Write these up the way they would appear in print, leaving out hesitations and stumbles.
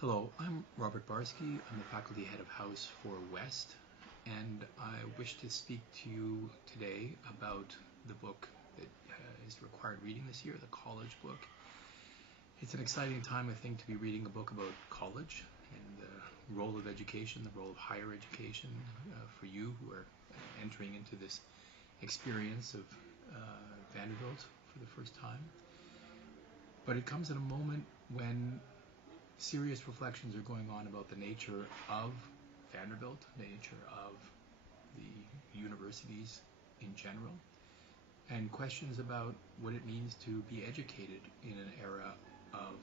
Hello, I'm Robert Barsky. I'm the faculty head of House for West, and I wish to speak to you today about the book that is required reading this year, the college book. It's an exciting time, I think, to be reading a book about college and the role of education, the role of higher education for you who are entering into this experience of Vanderbilt for the first time. But it comes at a moment when serious reflections are going on about the nature of Vanderbilt, the nature of the universities in general, and questions about what it means to be educated in an era of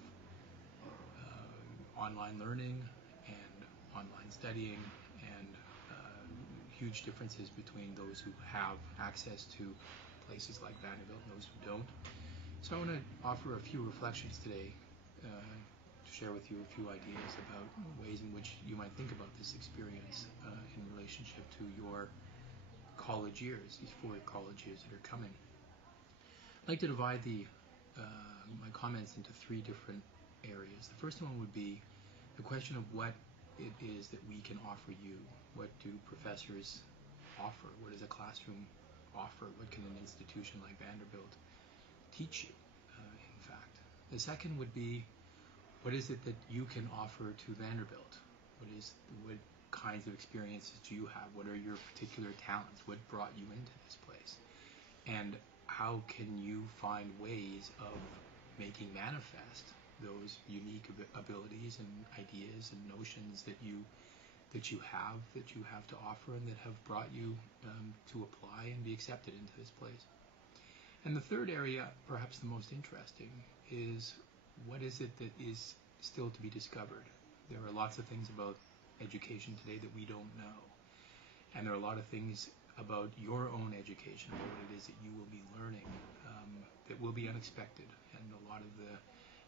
online learning and online studying and huge differences between those who have access to places like Vanderbilt and those who don't. So I want to offer a few reflections today to share with you a few ideas about ways in which you might think about this experience in relationship to your college years, these 4 college years that are coming. I'd like to divide my comments into 3 different areas. The first one would be the question of what it is that we can offer you. What do professors offer? What does a classroom offer? What can an institution like Vanderbilt teach you, in fact? The second would be, what is it that you can offer to Vanderbilt? What kinds of experiences do you have? What are your particular talents? What brought you into this place? And how can you find ways of making manifest those unique abilities and ideas and notions that you have to offer and that have brought you to apply and be accepted into this place? And the third area, perhaps the most interesting, is what is it that is still to be discovered? There are lots of things about education today that we don't know. And there are a lot of things about your own education, about what it is that you will be learning, that will be unexpected. And a lot of the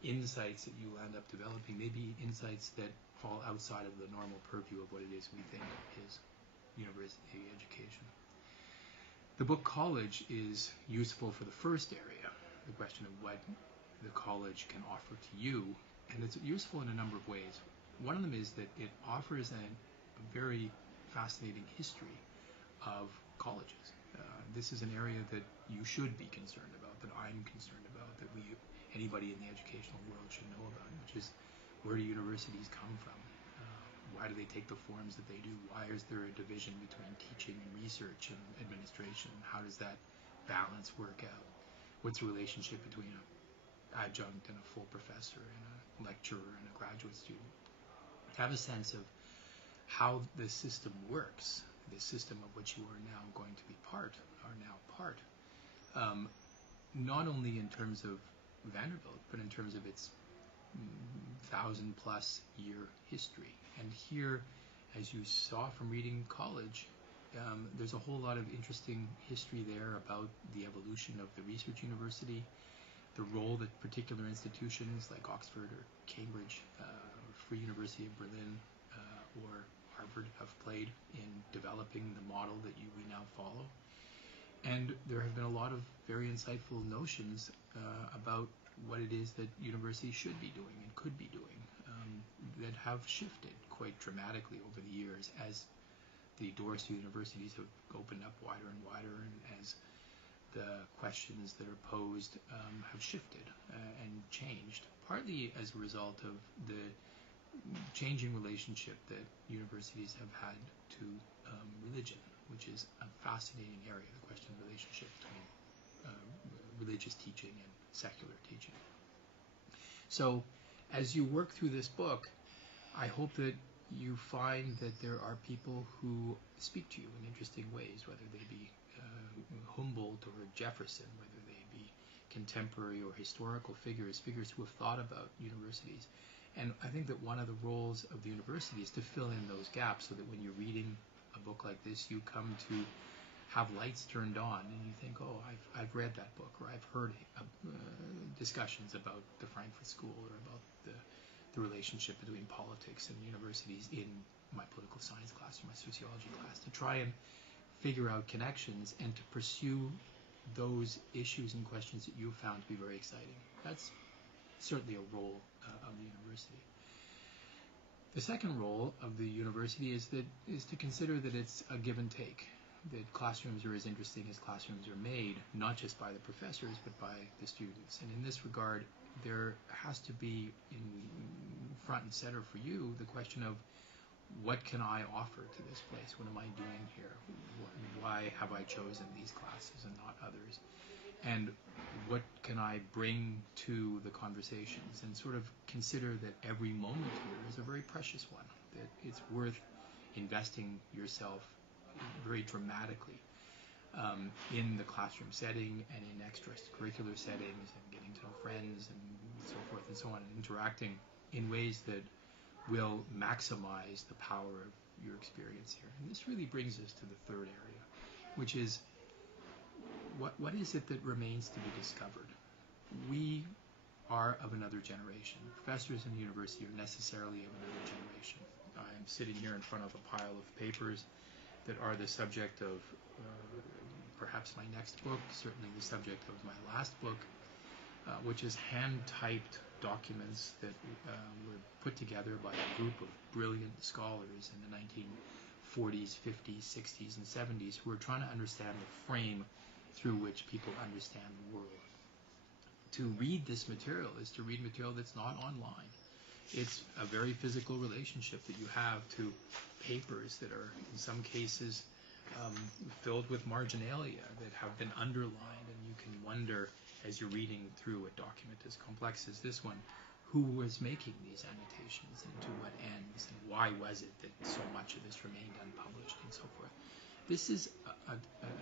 insights that you will end up developing may be insights that fall outside of the normal purview of what it is we think is university education. The book College is useful for the first area, the question of what the college can offer to you, and it's useful in a number of ways. One of them is that it offers a very fascinating history of colleges. This is an area that you should be concerned about, that I'm concerned about, that anybody in the educational world should know about, which is, where do universities come from? Why do they take the forms that they do? Why is there a division between teaching and research and administration? How does that balance work out? What's the relationship between an adjunct and a full professor and a lecturer and a graduate student? To have a sense of how the system works, the system of which you are now going to be part, not only in terms of Vanderbilt, but in terms of its 1,000+ year history. And here, as you saw from reading College, there's a whole lot of interesting history there about the evolution of the research university, the role that particular institutions like Oxford or Cambridge, Free University of Berlin, or Harvard have played in developing the model that we now follow. And there have been a lot of very insightful notions about what it is that universities should be doing and could be doing that have shifted quite dramatically over the years as the doors to universities have opened up wider and wider, and as the questions that are posed have shifted and changed, partly as a result of the changing relationship that universities have had to religion, which is a fascinating area, the question of the relationship between religious teaching and secular teaching. So as you work through this book, I hope that you find that there are people who speak to you in interesting ways, whether they be Humboldt or Jefferson, whether they be contemporary or historical figures who have thought about universities. And I think that one of the roles of the university is to fill in those gaps, so that when you're reading a book like this, you come to have lights turned on and you think, oh, I've read that book, or I've heard discussions about the Frankfurt School, or about the relationship between politics and universities in my political science class or my sociology class, to try and figure out connections and to pursue those issues and questions that you found to be very exciting. That's certainly a role of the university. The second role of the university is to consider that it's a give and take. That classrooms are as interesting as classrooms are made, not just by the professors, but by the students. And in this regard, there has to be in front and center for you the question of, what can I offer to this place? What am I doing here? Why have I chosen these classes and not others? And what can I bring to the conversations? And sort of consider that every moment here is a very precious one, that it's worth investing yourself very dramatically in the classroom setting and in extracurricular settings and getting to know friends and so forth and so on, and interacting in ways that will maximize the power of your experience here. And this really brings us to the third area, which is what is it that remains to be discovered? We are of another generation. Professors in the university are necessarily of another generation. I'm sitting here in front of a pile of papers that are the subject of perhaps my next book, certainly the subject of my last book, which is hand-typed documents that were put together by a group of brilliant scholars in the 1940s, 50s, 60s, and 70s who were trying to understand the frame through which people understand the world. To read this material is to read material that's not online. It's a very physical relationship that you have to papers that are, in some cases, filled with marginalia that have been underlined, and you can wonder, as you're reading through a document as complex as this one, who was making these annotations and to what ends, and why was it that so much of this remained unpublished and so forth. This is,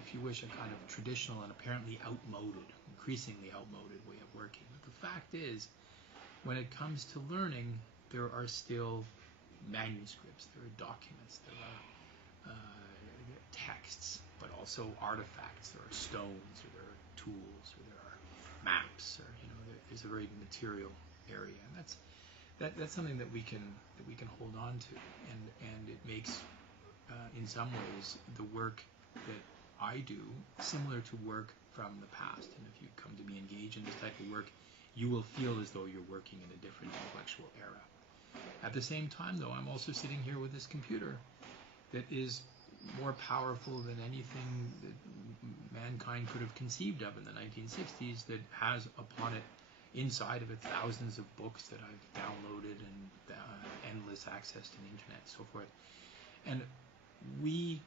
if you wish, a kind of traditional and apparently outmoded, increasingly outmoded way of working. But the fact is, when it comes to learning, there are still manuscripts, there are documents, there are texts, but also artifacts. There are stones, or there are tools, or there are maps, or there's a very material area, and that's something that we can hold on to, and it makes in some ways the work that I do similar to work from the past. And if you come to be engaged in this type of work, you will feel as though you're working in a different intellectual era. At the same time, though, I'm also sitting here with this computer that is more powerful than anything that mankind could have conceived of in the 1960s, that has upon it, inside of it, thousands of books that I've downloaded and endless access to the internet and so forth. And we,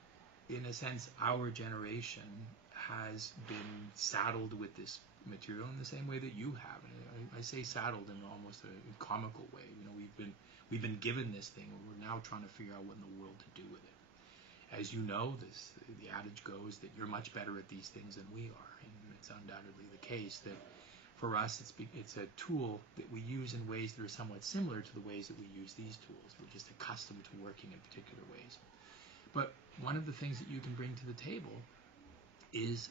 in a sense, our generation has been saddled with this material in the same way that you have. And I say saddled in almost a comical way. We've been given this thing, and we're now trying to figure out what in the world to do with it. As you know, the adage goes that you're much better at these things than we are, and it's undoubtedly the case that for us it's a tool that we use in ways that are somewhat similar to the ways that we use these tools. We're just accustomed to working in particular ways. But one of the things that you can bring to the table is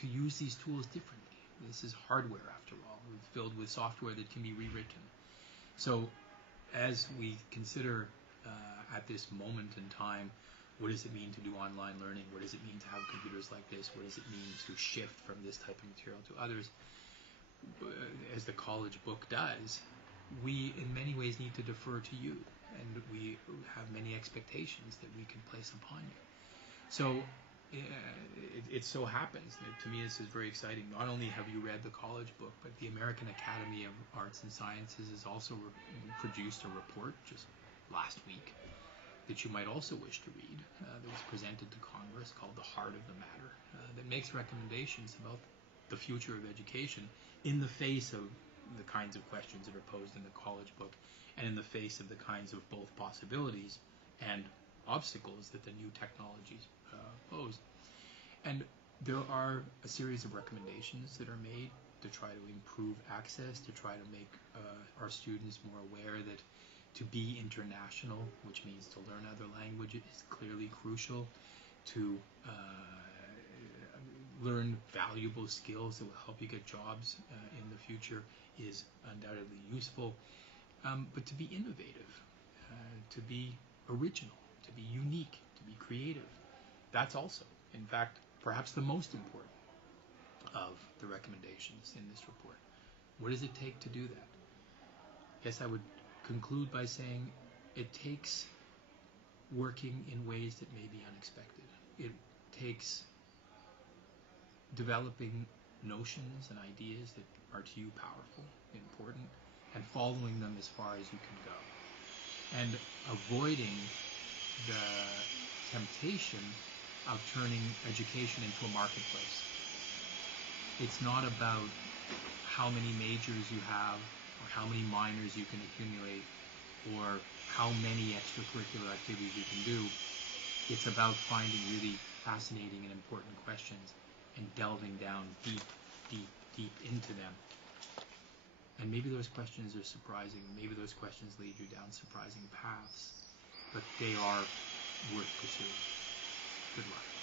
to use these tools differently. This is hardware, after all. We're filled with software that can be rewritten. So as we consider at this moment in time, what does it mean to do online learning? What does it mean to have computers like this? What does it mean to shift from this type of material to others? As the college book does, we in many ways need to defer to you, and we have many expectations that we can place upon you. So it so happens that to me this is very exciting. Not only have you read the college book, but the American Academy of Arts and Sciences has also produced a report just last week that you might also wish to read, that was presented to Congress, called The Heart of the Matter, that makes recommendations about the future of education in the face of the kinds of questions that are posed in the college book, and in the face of the kinds of both possibilities and obstacles that the new technologies pose. And there are a series of recommendations that are made to try to improve access, to try to make our students more aware that to be international, which means to learn other languages, is clearly crucial. To learn valuable skills that will help you get jobs in the future is undoubtedly useful. But to be innovative, to be original, to be unique, to be creative, that's also, in fact, perhaps the most important of the recommendations in this report. What does it take to do that? Yes, I would conclude by saying it takes working in ways that may be unexpected. It takes developing notions and ideas that are to you powerful, important, and following them as far as you can go. And avoiding the temptation of turning education into a marketplace. It's not about how many majors you have, or how many minors you can accumulate, or how many extracurricular activities you can do. It's about finding really fascinating and important questions and delving down deep, deep, deep into them. And maybe those questions are surprising. Maybe those questions lead you down surprising paths. But they are worth pursuing. Good luck.